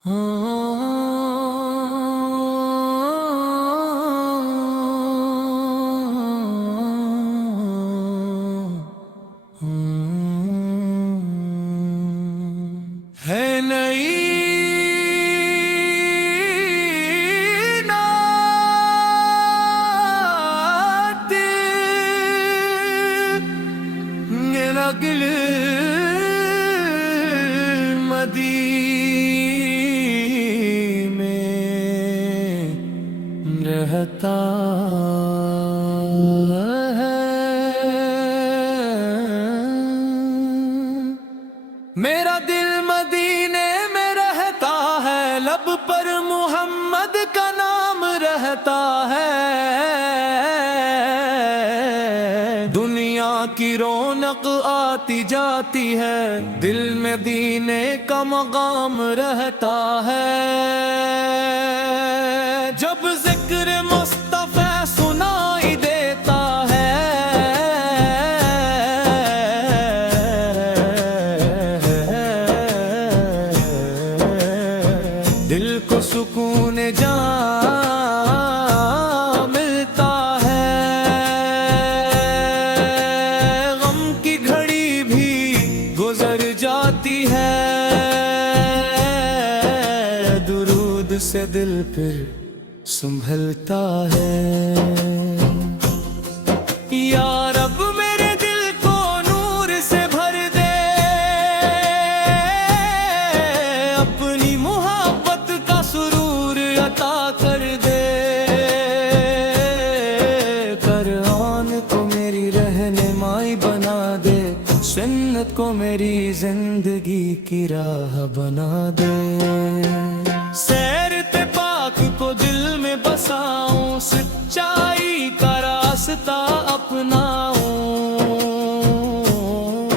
ہے نئی نعت نقل مدی میں رہتا ہے میرا دل مدینے میں رہتا ہے، لب پر محمد کا نام رہتا ہے، دنیا کی رونق آتی جاتی ہے، دل میں مدینے کا مقام رہتا ہے، جب ذکر مصطفیٰ سنائی دیتا ہے، دل کو سکون جان ملتا ہے، غم کی گھڑی بھی گزر جاتی ہے، درود سے دل پھر سنبھلتا ہے، یا رب میرے دل کو نور سے بھر دے، اپنی محبت کا سرور عطا کر دے، قرآن کو میری رہنمائی بنا دے، سنت کو میری زندگی کی راہ بنا دے، سیرت پاک کو دل میں بساؤں، سچائی کا راستہ اپناؤں،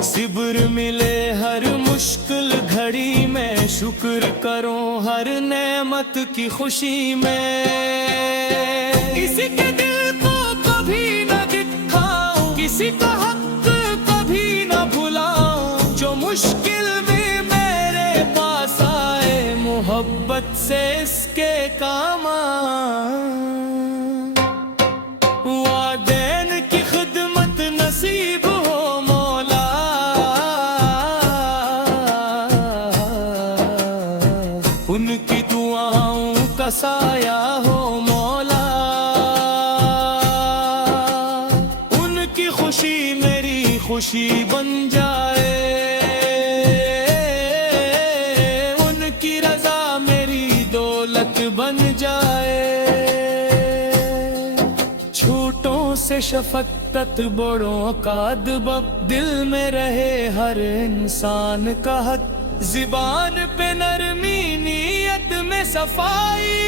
صبر ملے ہر مشکل گھڑی میں، شکر کروں ہر نعمت کی خوشی میں، کسی کے دل کو کبھی نہ دکھاؤں، کسی کا حق کبھی نہ بھلاؤں، جو مشکل میں میرے پاس آئے، محبت سے اس کے کام والدین کی خدمت نصیب ہو مولا، ان کی دعاؤں کا سایہ ہو مولا، ان کی خوشی میری خوشی بن جائے، ان کی رضا میری دولت بن جائے، چھوٹوں سے شفقت بڑوں کا ادب، دل میں رہے ہر انسان کا حق، زبان پہ نرمی نیت میں صفائی،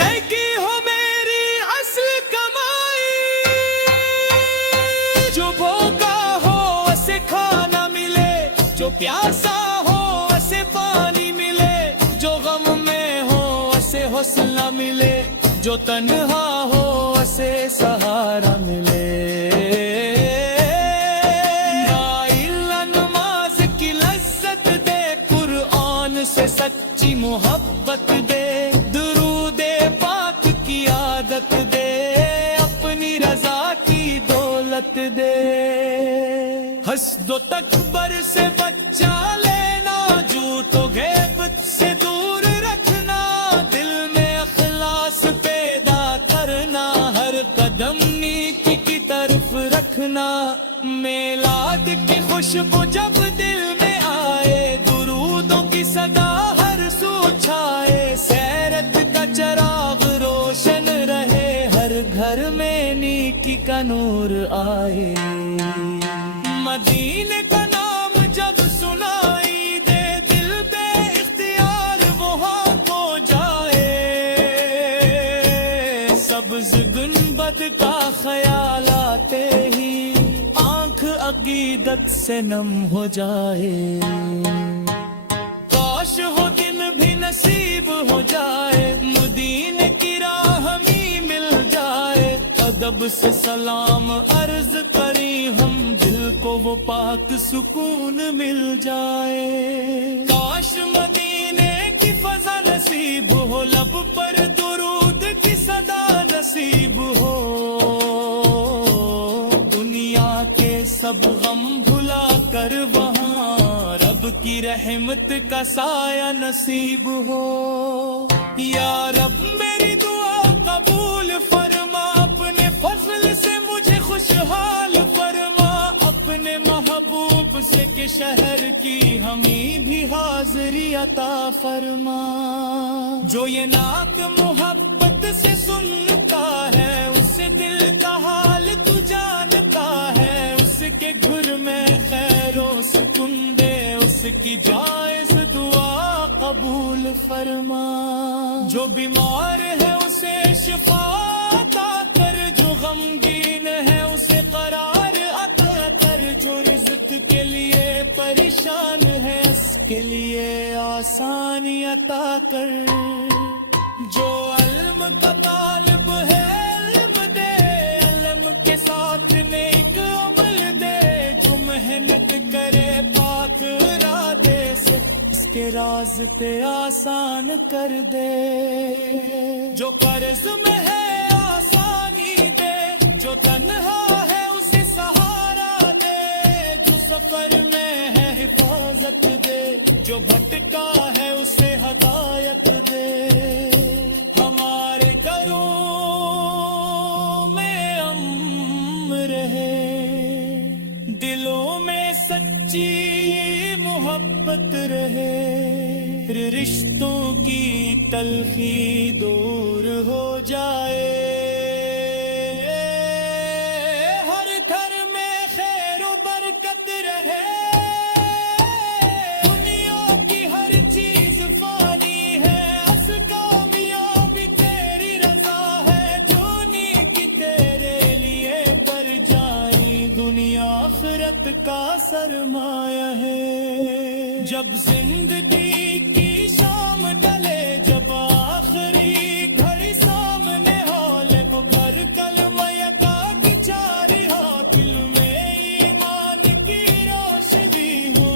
نیکی ہو میری اصل کمائی، جو بھوکا ہو اسے کھانا ملے، جو پیاسا ہو اسے پانی ملے، جو غم میں ہو اسے حوصلہ ملے، جو تنہا ہو اسے سہارا ملے، نماز کی لذت دے، قرآن سے سچی محبت دے، درود پاک کی عادت دے، اپنی رضا کی دولت دے، حسد و تکبر سے بچا لینا، جھوٹ و غیبت سے دور رکھنا، دل میں اخلاص پیدا کرنا، ہر قدم نیکی کی طرف رکھنا، میلاد کی خوشبو جب دل میں آئے، درودوں کی صدا ہر سو چھائے، سیرت کا چراغ روشن رہے، ہر گھر میں نیکی کا نور آئے، مدینے کا نام جب سنائی دے، دل بے اختیار وہاں ہو جائے، سبز گنبد کا خیال آتے ہی آنکھ عقیدت سے نم ہو جائے، کاش ہو دن بھی نصیب ہو جائے، مدینے کی راہ میں مل جائے، ادب سے سلام عرض کری ہم، دل کو وہ پاک سکون مل جائے، کاش سب غم بھلا کر وہاں رب کی رحمت کا سایہ نصیب ہو. یا رب میری دعا قبول فرما، اپنے فضل سے مجھے خوشحال فرما، اپنے محبوب سے کہ شہر کی ہمیں بھی حاضری عطا فرما. جو یہ نعت محبت سے سنتا ہے اسے دل کا حال تو جانتا ہے، اس کے گھر میں خیر و سکون دے، اس کی جائز دعا قبول فرما. جو بیمار ہے اسے شفا عطا کر، جو غمگین ہے اسے قرار عطا کر، جو رزق کے لیے پریشان ہے اس کے لیے آسانی عطا کر. جو علم کا طالب ہے علم دے، علم کے ساتھ نیک عمل دے، جو محنت کرے پاک ارادے سے اس کے راز تے آسان کر دے. جو قرض میں ہے آسانی دے، جو تنہا ہے اسے سہارا دے، جو سفر میں ہے حفاظت دے، جو بھٹکا ہے اسے ہدایت دے. ہمارے گھروں میں امن رہے، دلوں میں سچی محبت رہے، رشتوں کی تلخی دور ہو جائے. ہر گھر میں خیر و برکت رہے، دنیا کی ہر چیز فانی ہے، اس کامیابی تیری رضا ہے، جو نیکی تیرے لیے کر جائیں دنیا آخرت کا سرمایہ ہے. جب زندگی کی شام ڈلے، جب آخری گھڑی سامنے ہو، لے وہ گھر کلمہ یکا کی چاری ہو، دل میں ایمان کی روشنی ہو.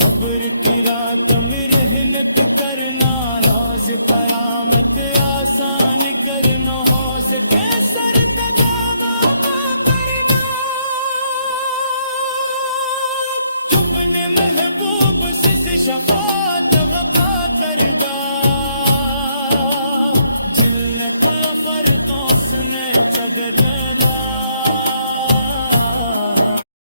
قبر کی رات میں محنت کرنا، راز قیامت آسان کرنا، ہو سکے سر کا دعویٰ کرنا، اپنے محبوب سے شفاعت